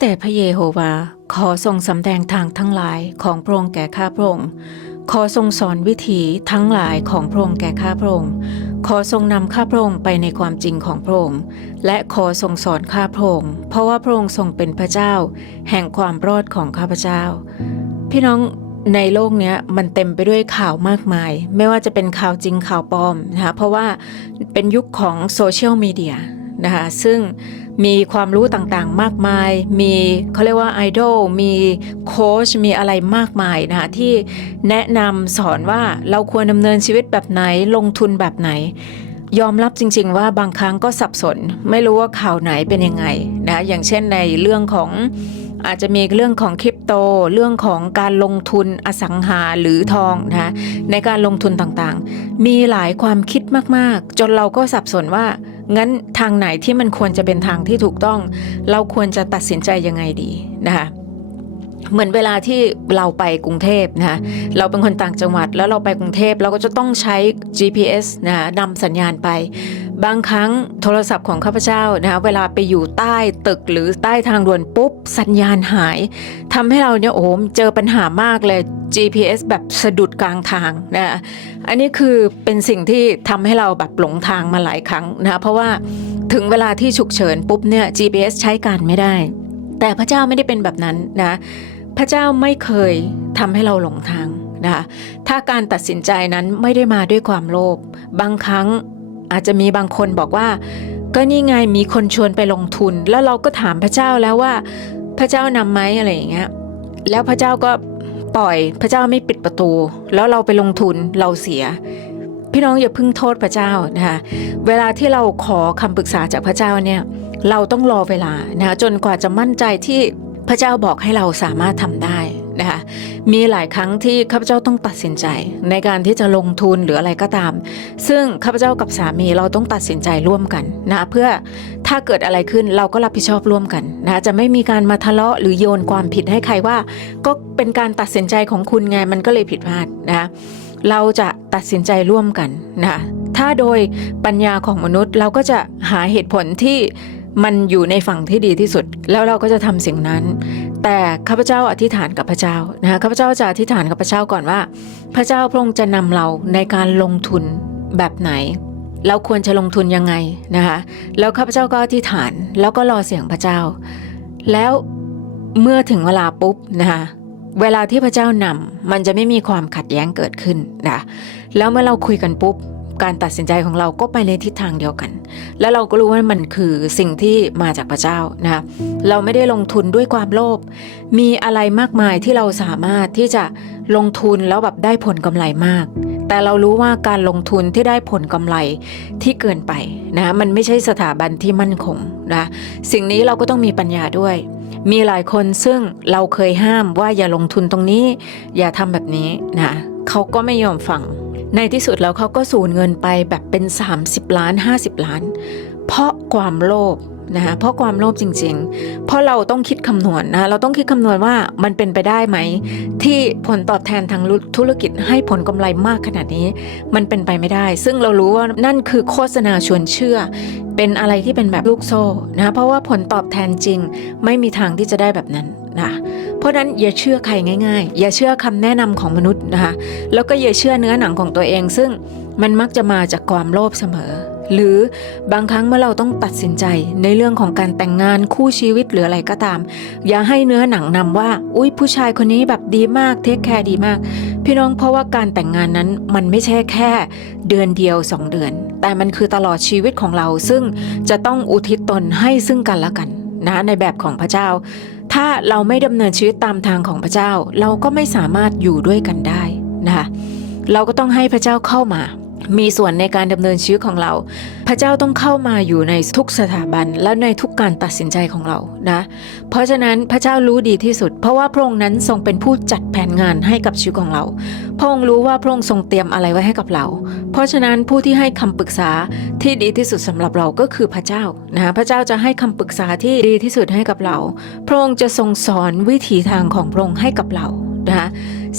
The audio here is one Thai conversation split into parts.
แต่พระเยโฮวา ขอทรงสำแดงทางทั้งหลายของพระองค์แก่ข้าพระองค์ขอทรงสอนวิถีทั้งหลายของพระองค์แก่ข้าพระองค์ขอทรงนำข้าพระองค์ไปในความจริงของพระองค์และขอทรงสอนข้าพระองค์เพราะว่าพระองค์ทรงเป็นพระเจ้า แห่งความรอดของข้าพเจ้า พี่น้องในโลกนี้มันเต็มไปด้วยข่าวมากมาย ไม่ว่าจะเป็นข่าวจริงข่าวปลอมนะคะเพราะว่าเป็นยุคของโซเชียลมีเดียนะคะซึ่ง มีความรู้ต่างๆ มากมาย มีเขาเรียกว่าไอดอล มีโค้ช มีอะไรมากมายนะคะที่แนะนำสอนว่าเราควรดำเนินชีวิตแบบไหน ลงทุนแบบไหน ยอมรับจริง ๆ ว่าบางครั้งก็สับสน ไม่รู้ว่าข่าวไหนเป็นยังไงนะ อย่างเช่นในเรื่องของอาจจะมีเรื่องของคริปโต เรื่องของการลงทุนอสังหาหรือทองนะคะในการลงทุนต่างๆ มีหลายความคิดมากๆ จนเราก็สับสนว่า งั้นทางไหนที่มันควรจะเป็นทางที่ถูกต้อง เราควรจะตัดสินใจยังไงดีนะคะ เหมือนเวลาที่เราไปกรุงเทพนะคะเราเป็นคนต่างจังหวัดแล้วเราไปกรุงเทพเราก็จะต้องใช้ GPS นะคะนำสัญญาณไป บางครั้งโทรศัพท์ของข้าพเจ้านะคะเวลาไปอยู่ใต้ตึกหรือใต้ทางด่วนปุ๊บ สัญญาณหายทำให้เราเนี่ยโอ้โหเจอปัญหามากเลย GPS แบบสะดุดกลางทางนะอันนี้คือเป็นสิ่งที่ทำให้เราแบบหลงทางมาหลายครั้งนะเพราะว่าถึงเวลาที่ฉุกเฉินปุ๊บเนี่ย GPS ใช้การไม่ได้ แต่พระเจ้าไม่ได้เป็นแบบนั้นนะ พระเจ้าไม่เคยทำให้เราหลงทางนะคะถ้าการตัดสินใจนั้นไม่ได้มาด้วยความโลภบางครั้งอาจจะมีบางคนบอกว่า ก็นี่ไงมีคนชวนไปลงทุน แล้วเราก็ถามพระเจ้าแล้วว่า พระเจ้านำไหมอะไรอย่างเงี้ยแล้วพระเจ้าก็ปล่อยพระเจ้าไม่ปิดประตู แล้วเราไปลงทุนเราเสีย พี่น้องอย่าพึ่งโทษพระเจ้านะคะเวลาที่เราขอคำปรึกษาจากพระเจ้าเนี่ยเราต้องรอเวลานะคะจนกว่าจะมั่นใจที่ พระเจ้าบอกให้เราสามารถทำได้นะคะมีหลายครั้งที่ข้าพเจ้าต้องตัดสินใจ ในการที่จะลงทุนหรืออะไรก็ตาม ซึ่งข้าพเจ้ากับสามีเราต้องตัดสินใจร่วมกันนะเพื่อถ้าเกิดอะไรขึ้นเราก็รับผิดชอบร่วมกันนะจะไม่มีการมาทะเลาะหรือโยนความผิดให้ใครว่า ก็เป็นการตัดสินใจของคุณไงมันก็เลยผิดพลาดนะเราจะตัดสินใจร่วมกันนะถ้าโดยปัญญาของมนุษย์เราก็จะหาเหตุผลที่ มันอยู่ในฝั่งที่ดีที่สุด แล้วเราก็จะทำสิ่งนั้น แต่ข้าพเจ้าอธิษฐานกับพระเจ้านะคะข้าพเจ้าจะอธิษฐานกับพระเจ้าก่อนว่า พระเจ้าพระองค์จะนำเราในการลงทุนแบบไหน เราควรจะลงทุนยังไงนะคะแล้วข้าพเจ้าก็อธิษฐานแล้วก็รอเสียงพระเจ้า แล้วเมื่อถึงเวลาปุ๊บนะคะเวลาที่พระเจ้านำมันจะไม่มีความขัดแย้งเกิดขึ้นนะแล้วเมื่อเราคุยกันปุ๊บ การตัดสินใจของเราก็ไปในทิศทางเดียวกัน แล้วเราก็รู้ว่ามันคือสิ่งที่มาจากพระเจ้านะคะเราไม่ได้ลงทุนด้วยความโลภมีอะไรมากมายที่เราสามารถที่จะลงทุนแล้วแบบได้ผลกำไรมาก แต่เรารู้ว่าการลงทุนที่ได้ผลกำไรที่เกินไปนะมันไม่ใช่สถาบันที่มั่นคงนะสิ่งนี้เราก็ต้องมีปัญญาด้วย มีหลายคนซึ่งเราเคยห้ามว่าอย่าลงทุนตรงนี้ อย่าทำแบบนี้นะเขาก็ไม่ยอมฟัง ในที่สุดแล้วเขาก็สูญเงินไปแบบเป็น 30 ล้าน 50 ล้าน เพราะความโลภนะคะเพราะความโลภจริง ๆ เพราะเราต้องคิดคำนวณนะเราต้องคิดคำนวณว่ามันเป็นไปได้ไหม ที่ผลตอบแทนทางธุรกิจให้ผลกำไรมากขนาดนี้ มันเป็นไปไม่ได้ ซึ่งเรารู้ว่านั่นคือโฆษณาชวนเชื่อ เป็นอะไรที่เป็นแบบลูกโซ่นะเพราะว่าผลตอบแทนจริง ไม่มีทางที่จะได้แบบนั้น ราะนั้นอย่าเชื่อใครง่าย ๆ อย่าเชื่อคำแนะนำของมนุษย์นะคะ แล้วก็อย่าเชื่อเนื้อหนังของตัวเอง ซึ่งมันมักจะมาจากความโลภเสมอ หรือบางครั้งเมื่อเราต้องตัดสินใจในเรื่องของการแต่งงานคู่ชีวิตหรืออะไรก็ตาม อย่าให้เนื้อหนังนำว่า อุ้ยผู้ชายคนนี้แบบดีมากเทคแคร์ดีมาก พี่น้องเพราะว่าการแต่งงานนั้นมันไม่ใช่แค่ เดือนเดียว 2 เดือน แต่มันคือตลอดชีวิตของเราซึ่งจะต้องอุทิศตนให้ซึ่งกันและกันนะในแบบของพระเจ้า ถ้าเราไม่ดำเนินชีวิตตามทางของพระเจ้า เราก็ไม่สามารถอยู่ด้วยกันได้นะคะเราก็ต้องให้พระเจ้าเข้ามา มีส่วนในการดำเนินชีวิตของเรา พระเจ้าต้องเข้ามาอยู่ในทุกสถาบันและในทุกการตัดสินใจของเรานะ เพราะฉะนั้นพระเจ้ารู้ดีที่สุด เพราะว่าพระองค์นั้นทรงเป็นผู้จัดแผนงานให้กับชีวิตของเรา พระองค์รู้ว่าพระองค์ทรงเตรียมอะไรไว้ให้กับเรา เพราะฉะนั้นผู้ที่ให้คำปรึกษาที่ดีที่สุดสำหรับเราก็คือพระเจ้านะพระเจ้าจะให้คำปรึกษาที่ดีที่สุดให้กับเรา พระองค์จะทรงสอนวิถีทางของพระองค์ให้กับเรา นะคะ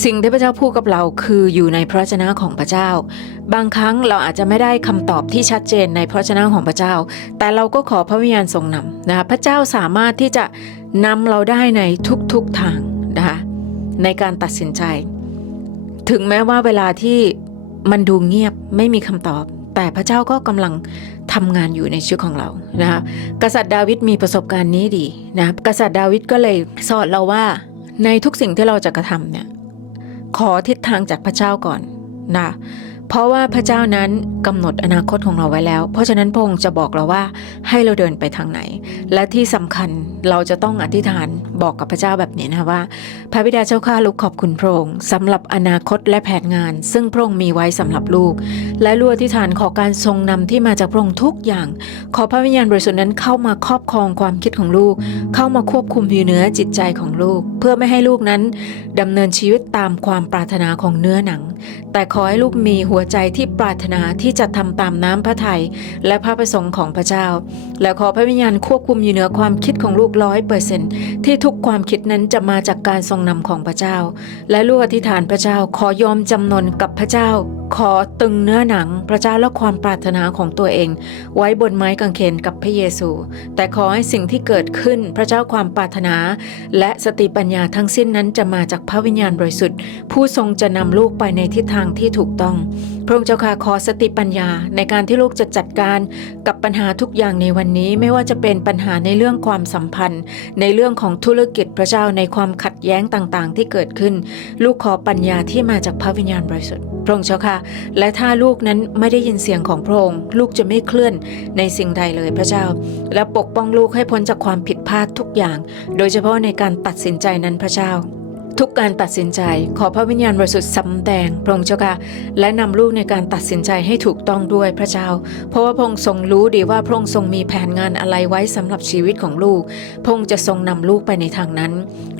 สิ่งที่พระเจ้าพูดกับเราคืออยู่ในพระวจนะของพระเจ้า บางครั้งเราอาจจะไม่ได้คำตอบที่ชัดเจนในพระวจนะของพระเจ้า แต่เราก็ขอพระวิญญาณทรงนำนะคะพระเจ้าสามารถที่จะนำเราได้ในทุกๆทางนะคะในการตัดสินใจ ถึงแม้ว่าเวลาที่มันดูเงียบไม่มีคำตอบ แต่พระเจ้าก็กำลังทำงานอยู่ในชีวิตของเรานะคะกษัตริย์ดาวิดมีประสบการณ์นี้ดีนะกษัตริย์ดาวิดก็เลยสอนเราว่า ในทุกสิ่งที่เราจะกระทำเนี่ย ขอทิศทางจากพระเจ้าก่อนนะ เพราะว่าพระเจ้านั้นกำหนดอนาคตของเราไว้แล้ว เพราะฉะนั้นพระองค์จะบอกเราว่าให้เราเดินไปทางไหน และที่สำคัญเราจะต้องอธิษฐานบอกกับพระเจ้าแบบนี้นะว่า พระบิดาเจ้าข้าลูกขอบคุณพระองค์สำหรับอนาคตและแผนงาน ซึ่งพระองค์มีไว้สำหรับลูก และลูกอธิษฐานขอการทรงนำที่มาจากพระองค์ทุกอย่าง ขอพระวิญญาณบริสุทธิ์นั้นเข้ามาครอบครองความคิดของลูก เข้ามาควบคุมอยู่เนื้อจิตใจของลูก เพื่อไม่ให้ลูกนั้นดำเนินชีวิตตามความปรารถนาของเนื้อหนัง แต่ขอให้ลูกมีหัวใจที่ปรารถนาที่จะทำตามน้ำพระทัยและพระประสงค์ของพระเจ้า และขอพระวิญญาณควบคุมอยู่เหนือความคิดของลูกร้อยเปอร์เซนที่ทุกความคิดนั้นจะมาจากการทรงนำของพระเจ้า และลูกอธิษฐานพระเจ้าขอยอมจำนนกับพระเจ้า ขอตึงเนื้อหนังพระเจ้าและความปรารถนาของตัวเอง ไว้บนไม้กางเขนกับพระเยซู แต่ขอให้สิ่งที่เกิดขึ้นพระเจ้าความปรารถนา และสติปัญญาทั้งสิ้นนั้นจะมาจากพระวิญญาณบริสุทธิ์ ผู้ทรงจะนำลูกไปในทิศทางที่ถูกต้องพระองค์เจ้าค่ะขอสติปัญญาในการที่ลูกจะจัดการกับปัญหาทุกอย่างในวันนี้ ไม่ว่าจะเป็นปัญหาในเรื่องความสัมพันธ์ ในเรื่องของธุรกิจพระเจ้าในความขัดแย้งต่างๆ ที่เกิดขึ้น ลูกขอปัญญาที่มาจากพระวิญญาณบริสุทธิ์พระองค์เจ้าค่ะ และถ้าลูกนั้นไม่ได้ยินเสียงของพระองค์ลูกจะไม่เคลื่อนในสิ่งใดเลยพระเจ้า และปกป้องลูกให้พ้นจากความผิดพลาดทุกอย่าง โดยเฉพาะในการตัดสินใจนั้นพระเจ้า ทุกการตัดสินใจขอพระวิญญาณบริสุทธิ์สำแดงพระองค์เจ้าค่ะและนำลูกในการตัดสินใจให้ถูกต้องด้วยพระเจ้า เพราะว่าพระองค์ทรงรู้ดีว่าพระองค์ทรงมีแผนงานอะไรไว้สำหรับชีวิตของลูกพระองค์จะทรงนำลูกไปในทางนั้น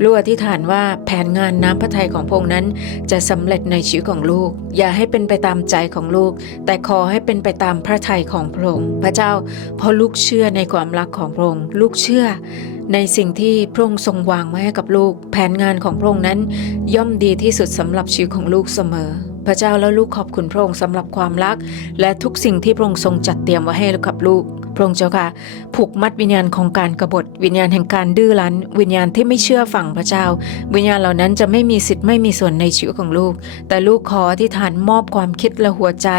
ลูกอธิษฐานว่าแผนงานน้ำพระทัยของพระองค์นั้น จะสำเร็จในชีวิตของลูก อย่าให้เป็นไปตามใจของลูก แต่ขอให้เป็นไปตามพระทัยของพระองค์พระเจ้าเพราะลูกเชื่อในความรักของพระองค์ลูกเชื่อ ในสิ่งที่พระองค์ทรงวางไว้ให้กับลูก แผนงานของพระองค์นั้น ย่อมดีที่สุดสำหรับชีวิตของลูกเสมอ พระเจ้าแล้วลูกขอบคุณพระองค์สำหรับความรัก และทุกสิ่งที่พระองค์ทรงจัดเตรียมไว้ให้กับลูก พระองค์เจ้าค่ะ ผูกมัดวิญญาณของการกบฏวิญญาณแห่งการดื้อรั้น วิญญาณที่ไม่เชื่อฟังพระเจ้า วิญญาณเหล่านั้นจะไม่มีสิทธิ์ไม่มีส่วนในชีวิตของลูก แต่ลูกขออธิษฐานมอบความคิดและหัวใจ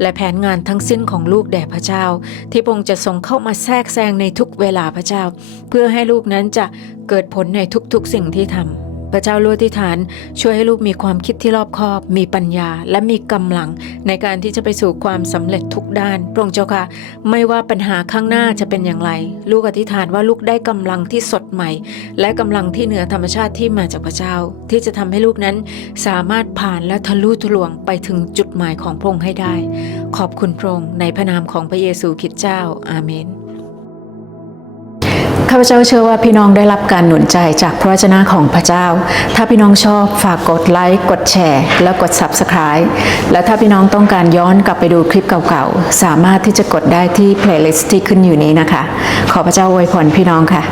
และแผนงานทั้งสิ้นของลูกแด่พระเจ้า ที่พระองค์จะทรงเข้ามาแทรกแซงในทุกเวลาพระเจ้า เพื่อให้ลูกนั้นจะเกิดผลในทุกๆสิ่งที่ทำ ระเจ้าลูกอธิษฐาน ช่วยให้ลูกมีความคิดที่รอบคอบ มีปัญญา และมีกำลัง ในการที่จะไปสู่ความสำเร็จทุกด้านพระองค์เจ้าค่ะ ไม่ว่าปัญหาข้างหน้าจะเป็นอย่างไร ลูกอธิษฐานว่าลูกได้กำลังที่สดใหม่ และกำลังที่เหนือธรรมชาติที่มาจากพระเจ้า ที่จะทำให้ลูกนั้นสามารถผ่านและทะลุทะลวงไปถึงจุดหมายของพระองค์ให้ได้ ขอบคุณพระองค์ในพระนามของพระเยซูคริสต์เจ้า อาเมน ข้าพเจ้าเชื่อว่าพี่น้องได้รับการหนุนใจจากพระวจนะของพระเจ้า ถ้าพี่น้องชอบฝากกดไลค์ กดแชร์ และกด Subscribe และถ้าพี่น้องต้องการย้อนกลับไปดูคลิปเก่าๆ สามารถที่จะกดได้ที่ playlist ที่ขึ้นอยู่นี้นะคะ ขอพระเจ้าอวยพรพี่น้องค่ะ